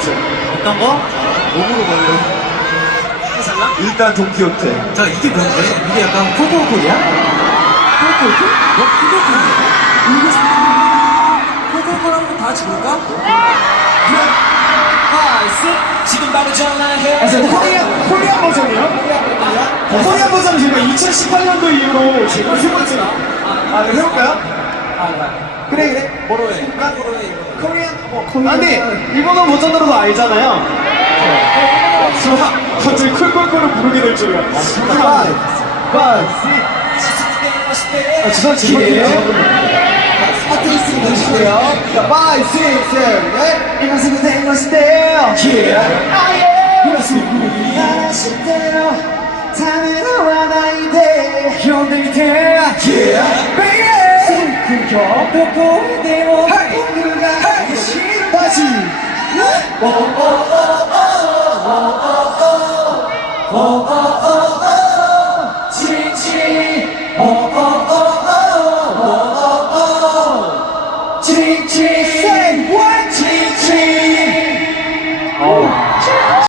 맞죠? 어떤 거? 몸으로 걸려. 일단 돈키호테. 자 이게 뭔데? 이게 약간 코코콜이야? 코코콜? 뭐 코코콜? 코코콜 한번 다 같이 볼까? 하이스 지금 바로 전화해 코리아, 코리아 버전이요? 코리아 버전은 제가 2018년도 이후로 지금 세 번째나. 아, 네, 해볼까요? 그래, 그래. 뭐로 해? 이거 코리안, 어, 아, 근데 일본어 버전으로도 알잖아요. 저 갑자기 쿨쿨쿨을 부르게 될 줄이야. 아, 아, 죄송, 죄송해요. 하트 리스팅 해주시고요. 5, 6, 7, 8. 이것은 된 것인데요. 나라시대로 다내려와 나이대 현대대 그 겨 벽고 내가 싫어 다시